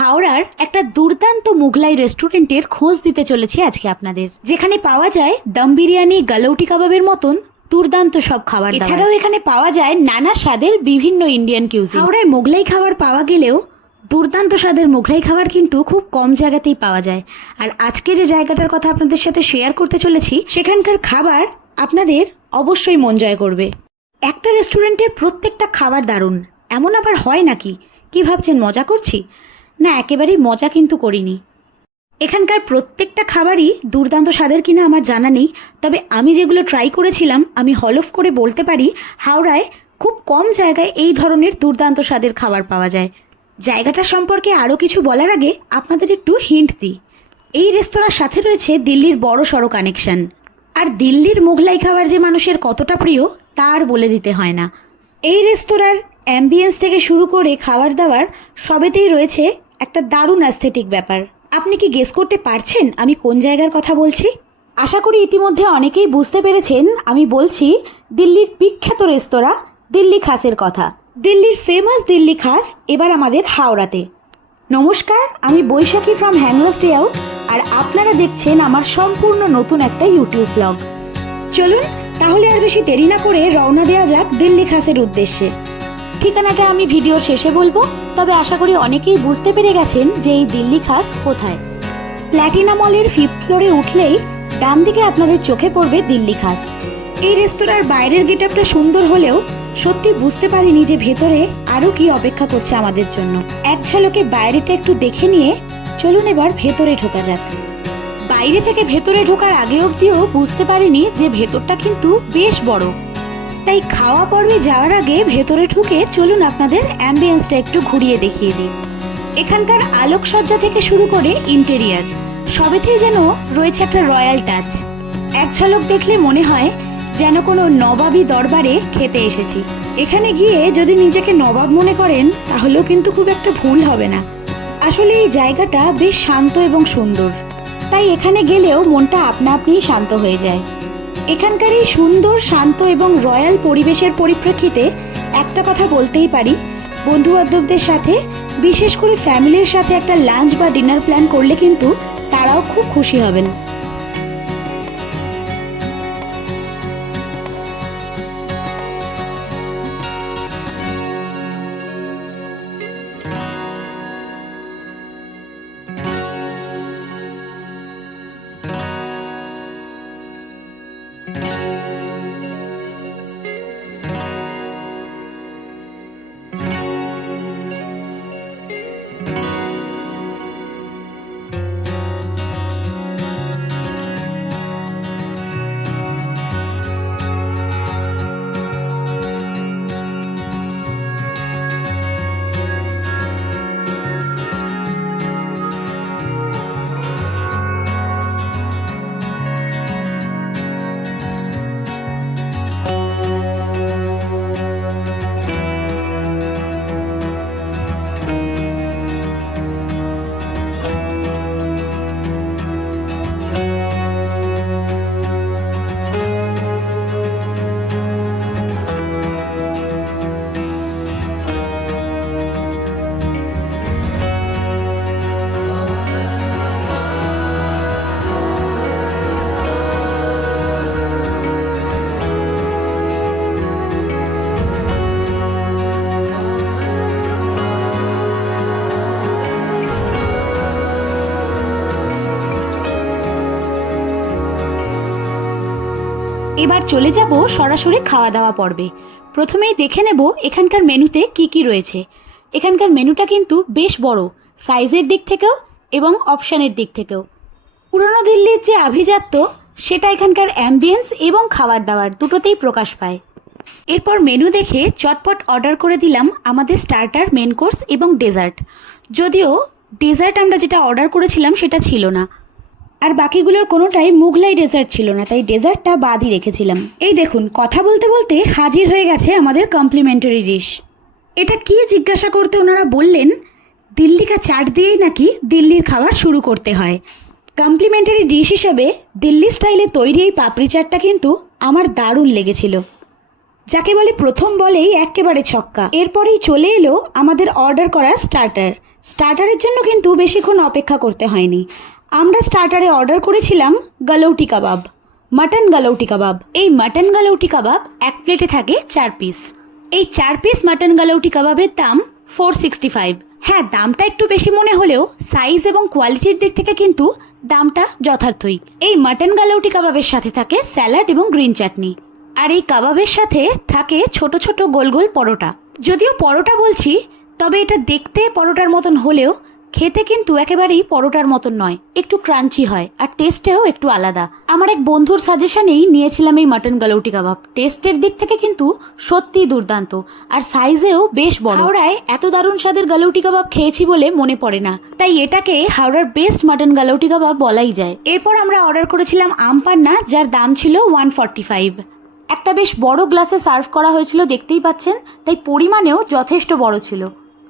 হাওড়ার একটা দুর্দান্ত মুঘলাই রেস্টুরেন্টের খোঁজ দিতে চলেছি আজকে আপনাদের। যেখানে পাওয়া যায় দম বিরিয়ানি গালৌটি কাবাবের মতন দুর্দান্ত সব খাবার এছাড়াও এখানে পাওয়া যায় নানা স্বাদের বিভিন্ন ইন্ডিয়ান কিউজিন হাওড়ায় মোগলাই খাবার পাওয়া গেলেও দুর্দান্ত স্বাদের মোগলাই খাবার কিন্তু খুব কম জায়গাতেই পাওয়া যায়। আর আজকে যে জায়গাটার কথা আপনাদের সাথে শেয়ার করতে চলেছি সেখানকার খাবার আপনাদের অবশ্যই মন জয় করবে। একটা রেস্টুরেন্টের প্রত্যেকটা খাবার দারুণ। এমন আবার হয় নাকি? কি ভাবছেন? মজা করছি? না, একেবারেই মজা কিন্তু করিনি। এখানকার প্রত্যেকটা খাবারই দুর্দান্ত স্বাদের কিনা আমার জানা নেই, তবে আমি যেগুলো ট্রাই করেছিলাম, আমি হলফ করে বলতে পারি, হাওড়ায় খুব কম জায়গায় এই ধরনের দুর্দান্ত স্বাদের খাবার পাওয়া যায়। জায়গাটা সম্পর্কে আরও কিছু বলার আগে আপনাদের একটু হিন্ট দিই। এই রেস্তোরাঁর সাথে রয়েছে দিল্লির বড় সড়ো কানেকশন আর দিল্লির মোগলাই খাবার যে মানুষের কতটা প্রিয় তার বলে দিতে হয় না। এই রেস্তোরাঁর অ্যাম্বিয়েন্স থেকে শুরু করে খাবার দাবার সবেতেই রয়েছে একটা দারুণ অ্যাস্থেটিক ব্যাপার। আপনি কি গেস করতে পারছেন আমি কোন জায়গার কথা বলছি? আশা করি ইতিমধ্যে অনেকেই বুঝতে পেরেছেন, আমি বলছি দিল্লির বিখ্যাত রেস্তোরাঁ দিল্লি খাসের কথা। দিল্লির ফেমাস দিল্লি খাস এবার আমাদের হাওড়াতে। নমস্কার, আমি বৈশাখী ফ্রম হ্যাংলাস ডে আউট আর আপনারা দেখছেন আমার সম্পূর্ণ নতুন একটা ইউটিউব ব্লগ চলুন, তাহলে আর বেশি দেরি না করে রওনা দেওয়া যাক দিল্লি খাসের উদ্দেশ্যে। ঠিকানাটা আমি ভিডিও শেষে বলব, তবে আশা করি অনেকেই বুঝতে পেরে গেছেন যে এই দিল্লি খাস কোথায়। প্ল্যাটিনা মলের ফিফথ ফ্লোরে উঠলেই ডান দিকে আপনাদের চোখে পড়বে দিল্লি খাস। এই রেস্তোরাঁর বাইরের গেটআপটা সুন্দর হলেও সত্যি বুঝতে পারিনি যে ভেতরে আরও কি অপেক্ষা করছে আমাদের জন্য। এক ঝলকে বাইরেটা একটু দেখে নিয়ে চলুন এবার ভেতরে ঢোকা যাক। বাইরে থেকে ভেতরে ঢোকার আগে অবধিও বুঝতে পারিনি যে ভেতরটা কিন্তু বেশ বড়। তাই খাওয়া পর্বে যাওয়ার আগে ভেতরে ঢুকে চলুন আপনাদের অ্যাম্বিয়েন্সটা একটু ঘুরিয়ে দেখিয়ে দিই। এখানকার আলোকসজ্জা থেকে শুরু করে ইন্টেরিয়ার সবেতেই যেন রয়েছে একটা রয়্যাল টাচ এক ঝলক দেখলে মনে হয় যেন কোনো নবাবী দরবারে খেতে এসেছি। এখানে গিয়ে যদি নিজেকে নবাব মনে করেন, তাহলেও কিন্তু খুব একটা ভুল হবে না। আসলে এই জায়গাটা বেশ শান্ত এবং সুন্দর। তাই এখানে গেলেও মনটা আপনা আপনিই শান্ত হয়ে যায়। এখানকার এই সুন্দর, শান্ত এবং রয়্যাল পরিবেশের পরিপ্রেক্ষিতে একটা কথা বলতেই পারি। বন্ধুবান্ধবদের সাথে, বিশেষ করে ফ্যামিলির সাথে একটা লাঞ্চ বা ডিনার প্ল্যান করলে কিন্তু তারাও খুব খুশি হবেন। এবার চলে যাব সরাসরি খাওয়া দাওয়া পর্বে। প্রথমেই দেখে নেব এখানকার মেনুতে কি কি রয়েছে। এখানকার মেনুটা কিন্তু বেশ বড়, সাইজের দিক থেকেও এবং অপশানের দিক থেকেও। পুরনো দিল্লির যে আভিজাত্য, সেটা এখানকার অ্যাম্বিয়েন্স এবং খাবার দাবার দুটোতেই প্রকাশ পায়। এরপর মেনু দেখে চটপট অর্ডার করে দিলাম আমাদের স্টার্টার মেন কোর্স এবং ডেজার্ট যদিও ডেজার্ট আমরা যেটা অর্ডার করেছিলাম সেটা ছিল না। আর বাকিগুলোর কোনোটাই মুঘলাই ডেজার্ট ছিল না, তাই ডেজার্টটা বাদই রেখেছিলাম। এই দেখুন, কথা বলতে বলতে হাজির হয়ে গেছে আমাদের কমপ্লিমেন্টারি ডিশ এটা কি জিজ্ঞাসা করতে ওনারা বললেন দিল্লিকা চাট দিয়েই নাকি দিল্লির খাবার শুরু করতে হয়। কমপ্লিমেন্টারি ডিশ হিসেবে দিল্লি স্টাইলে তৈরি এই পাপড়ি চাটটা কিন্তু আমার দারুণ লেগেছিল। যাকে বলে প্রথম বলেই একেবারে ছক্কা। এরপরেই চলে এলো আমাদের অর্ডার করা স্টার্টার স্টার্টারের জন্য কিন্তু বেশিক্ষণ অপেক্ষা করতে হয়নি। আমরা স্টার্টারে অর্ডার করেছিলাম গালৌটি কাবাব মাটন গালৌটি কাবাব। এই মাটন গালৌটি কাবাব এক প্লেটে থাকে চার পিস এই চার পিস মাটন গালৌটি কাবাবের দাম ফোর সিক্সটি ফাইভ হ্যাঁ দামটা একটু বেশি মনে হলেও সাইজ এবং কোয়ালিটির দিক থেকে কিন্তু দামটা যথার্থই। এই মাটন গালৌটি কাবাবের সাথে থাকে স্যালাড এবং গ্রিন চাটনি আর এই কাবাবের সাথে থাকে ছোট ছোট গোল গোল পরোটা। যদিও পরোটা বলছি, তবে এটা দেখতে পরোটার মতন হলেও খেতে কিন্তু একেবারেই পরোটার মতন নয়, একটু ক্রাঞ্চি হয়, আর টেস্টেও একটু আলাদা। আমার এক বন্ধুর সাজেশনেই নিয়েছিলাম এই মাটন গালৌটি কাবাব। টেস্টের দিক থেকে কিন্তু সত্যিই দুর্দান্ত, আর সাইজেও বেশ বড়। হাওড়ায় এত দারুণ স্বাদের গালৌটি কাবাব খেয়েছি বলে মনে পড়ে না, তাই এটাকে হাওড়ার বেস্ট মাটন গালৌটি কাবাব বলাই যায়। এরপর আমরা অর্ডার করেছিলাম আম পান্না, যার দাম ছিল ওয়ান ফর্টি ফাইভ একটা বেশ বড় গ্লাসে সার্ভ করা হয়েছিল, দেখতেই পাচ্ছেন, তাই পরিমাণেও যথেষ্ট বড় ছিল।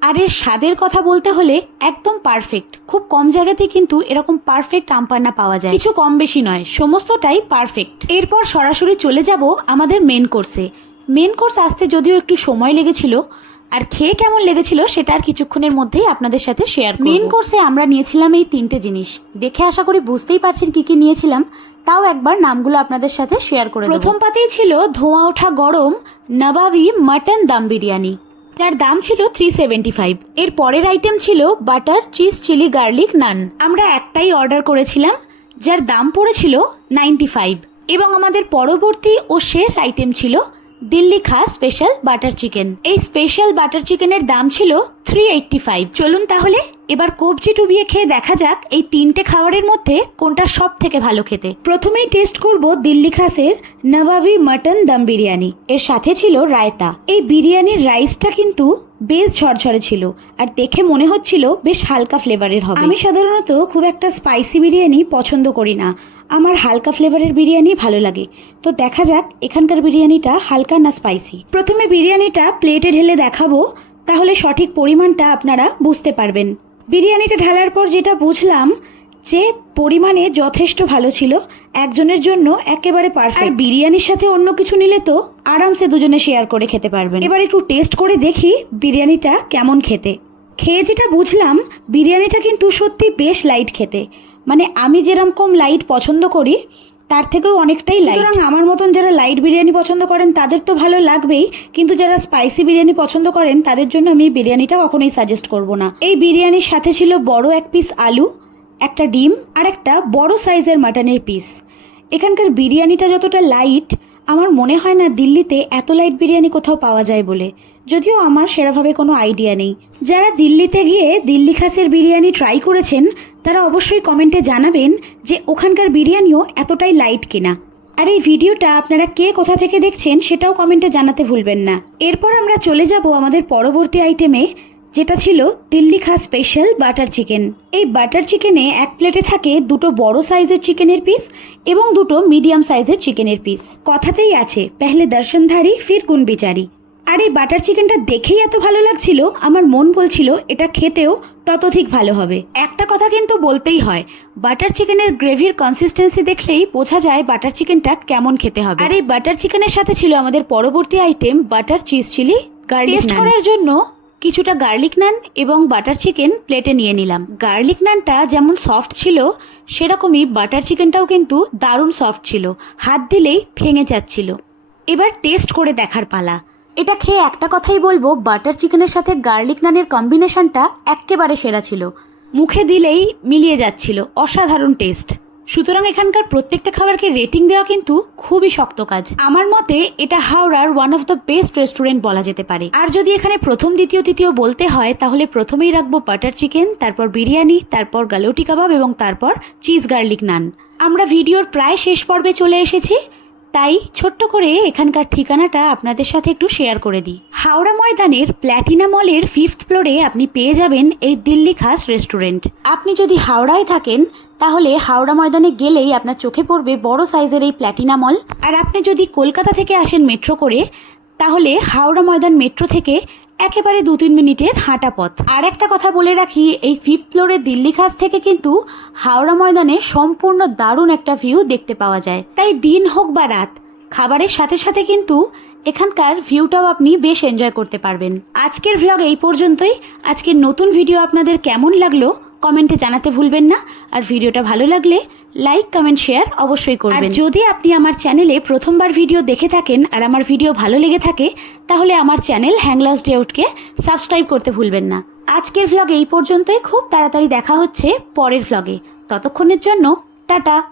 আর এর স্বাদের কথা বলতে হলে একদম পারফেক্ট খুব কম জায়গাতে কিন্তু এরকম পারফেক্ট আমপান্না পাওয়া যায়। কিছু কম বেশি নয়, সমস্তটাই পারফেক্ট এরপর সরাসরি চলে যাব আমাদের মেন কোর্সে মেন কোর্স আসতে যদিও একটু সময় লেগেছিল, আর খেয়ে কেমন লেগেছিল সেটা আর কিছুক্ষণের মধ্যেই আপনাদের সাথে শেয়ার মেন কোর্সে আমরা নিয়েছিলাম এই তিনটে জিনিস। দেখে আশা করি বুঝতেই পারছেন কি কি নিয়েছিলাম, তাও একবার নামগুলো আপনাদের সাথে শেয়ার করে প্রথম পাতেই ছিল ধোঁয়া ওঠা গরম নবাবি মাটন দাম বিরিয়ানি। যার দাম ছিল থ্রি সেভেন্টি ফাইভ এর পরের আইটেম ছিল butter cheese chilli garlic naan আমরা একটাই অর্ডার করেছিলাম, যার দাম পড়েছিল নাইনটি ফাইভ এবং আমাদের পরবর্তী ও শেষ আইটেম ছিল দিল্লি খা স্পেশাল বাটার চিকেন এই স্পেশাল বাটার চিকেনের দাম ছিল থ্রি এইটটি ফাইভ চলুন তাহলে এবার কবজি ডুবিয়ে খেয়ে দেখা যাক এই তিনটে খাবারের মধ্যে কোনটা সব থেকে ভালো খেতে। প্রথমেই টেস্ট করব দিল্লি খাসের নবাবি মাটন দম বিরিয়ানি। এর সাথে ছিল রায়তা। এই বিরিয়ানির রাইসটা কিন্তু বেশ ঝরঝরে ছিল আর দেখে মনে হচ্ছিল বেশ হালকা ফ্লেভারের হবে। আমি সাধারণত খুব একটা স্পাইসি বিরিয়ানি পছন্দ করি না। আমার হালকা ফ্লেভারের বিরিয়ানি ভালো লাগে। তো দেখা যাক, এখানকার বিরিয়ানিটা হালকা না স্পাইসি প্রথমে বিরিয়ানিটা প্লেটে ঢেলে দেখাবো, তাহলে সঠিক পরিমাণটা আপনারা বুঝতে পারবেন। বিরিয়ানিটা ঢালার পর যেটা বুঝলাম, যে পরিমাণে যথেষ্ট ভালো ছিল, একজনের জন্য একেবারে পারফেক্ট বিরিয়ানির সাথে অন্য কিছু নিলে তো আরামসে দুজনে শেয়ার করে খেতে পারবেন। এবার একটু টেস্ট করে দেখি বিরিয়ানিটা কেমন খেতে। খেয়ে যেটা বুঝলাম, বিরিয়ানিটা কিন্তু সত্যি বেশ লাইট খেতে। মানে আমি যেরকম লাইট পছন্দ করি, তার থেকেও অনেকটাই লাইট সুতরাং আমার মতন যারা লাইট বিরিয়ানি পছন্দ করেন, তাদের তো ভালো লাগবেই, কিন্তু যারা স্পাইসি বিরিয়ানি পছন্দ করেন, তাদের জন্য আমি বিরিয়ানিটা কখনোই সাজেস্ট করব না। এই বিরিয়ানির সাথে ছিল বড় এক পিস আলু, একটা ডিম, আর একটা বড় সাইজের মাটনের পিস এখানকার বিরিয়ানিটা যতটা লাইট আমার মনে হয় না দিল্লিতে এত লাইট বিরিয়ানি কোথাও পাওয়া যায় বলে। যদিও আমার সেরাভাবে কোনো আইডিয়া নেই। যারা দিল্লিতে গিয়ে দিল্লি খাসের বিরিয়ানি ট্রাই করেছেন, তারা অবশ্যই কমেন্টে জানাবেন যে ওখানকার বিরিয়ানিও এতটাই লাইট কিনা। আর এই ভিডিওটা আপনারা কে কোথা থেকে দেখছেন সেটাও কমেন্টে জানাতে ভুলবেন না। এরপর আমরা চলে যাব আমাদের পরবর্তী আইটেমে যেটা ছিল দিল্লি খা স্পেশাল বাটার চিকেন এই বাটার চিকেনে এক প্লেটে থাকে দুটো বড় সাইজের চিকেনের পিস এবং দুটো মিডিয়াম সাইজের চিকেনের পিস কথাতেই আছে, পেহলে দর্শনধারী, ফির গুণ বিচারি? আর এই বাটার চিকেনটা দেখেই এত ভালো লাগছিল। আমার মন বলছিল এটা খেতেও ততধিক ভালো হবে। একটা কথা কিন্তু বলতেই হয় বাটার চিকেনের গ্রেভির কনসিস্টেন্সি দেখলেই বোঝা যায় বাটার চিকেনটা কেমন খেতে হবে। আর এই বাটার চিকেনের সাথে ছিল আমাদের পরবর্তী item butter cheese chilli garlic করার জন্য কিছুটা গার্লিক নান এবং বাটার চিকেন প্লেটে নিয়ে নিলাম। গার্লিক নানটা যেমন সফট ছিল সেরকমই বাটার চিকেনটাও কিন্তু দারুণ সফট ছিল। হাত দিলেই ভেঙে যাচ্ছিল। এবার টেস্ট করে দেখার পালা। এটা খেয়ে একটা কথাই বলব বাটার চিকেনের সাথে গার্লিক নানের কম্বিনেশনটা এক্কেবারে সেরা ছিল। মুখে দিলেই মিলিয়ে যাচ্ছিল, অসাধারণ টেস্ট সুতরাং এখানকার প্রত্যেকটা খাবারকে রেটিং দেওয়া কিন্তু খুবই শক্ত কাজ। আমার মতে এটা হাওড়ার one of the best restaurant বলা যেতে পারে। আর যদি এখানে প্রথম, দ্বিতীয়, তৃতীয় বলতে হয়, তাহলে প্রথমেই রাখব বাটার চিকেন তারপর বিরিয়ানি, তারপর গালৌটি কাবাব এবং তারপর চিজ গার্লিক নান আমরা ভিডিওর প্রায় শেষ পর্বে চলে এসেছি। তাই ছোট্ট করে এখানকার ঠিকানাটা আপনাদের সাথে একটু শেয়ার করে দিই। হাওড়া ময়দানের প্ল্যাটিনা মলের ফিফথ ফ্লোরে আপনি পেয়ে যাবেন এই দিল্লি খাস রেস্টুরেন্ট আপনি যদি হাওড়ায় থাকেন, তাহলে হাওড়া ময়দানে গেলেই আপনার চোখে পড়বে বড় সাইজের এই প্ল্যাটিনা মল আর আপনি যদি কলকাতা থেকে আসেন মেট্রো করে, তাহলে হাওড়া ময়দান মেট্রো থেকে একেবারে দু তিন মিনিটের হাঁটা পথ। আর একটা কথা বলে রাখি, এই ফিফথ ফ্লোরে দিল্লি খাস থেকে কিন্তু হাওড়া ময়দানে সম্পূর্ণ দারুণ একটা ভিউ দেখতে পাওয়া যায়। তাই দিন হোক বা রাত, খাবারের সাথে সাথে কিন্তু এখানকার ভিউটাও আপনি বেশ এনজয় করতে পারবেন। আজকের ভ্লগ এই পর্যন্তই। আজকের নতুন ভিডিও আপনাদের কেমন লাগল কমেন্টে জানাতে ভুলবেন না। আর ভিডিওটা ভালো লাগলে লাইক কমেন্ট শেয়ার অবশ্যই করবেন। যদি আপনি আমার চ্যানেলে প্রথমবার ভিডিও দেখে থাকেন আর আমার ভিডিও ভালো লেগে থাকে তাহলে আমার চ্যানেল হ্যাংলাস ডেউটকে সাবস্ক্রাইব করতে ভুলবেন না। আজকের ভ্লগ এই পর্যন্তই। খুব তাড়াতাড়ি দেখা হচ্ছে পরের ভ্লগে ততক্ষণের জন্য টাটা।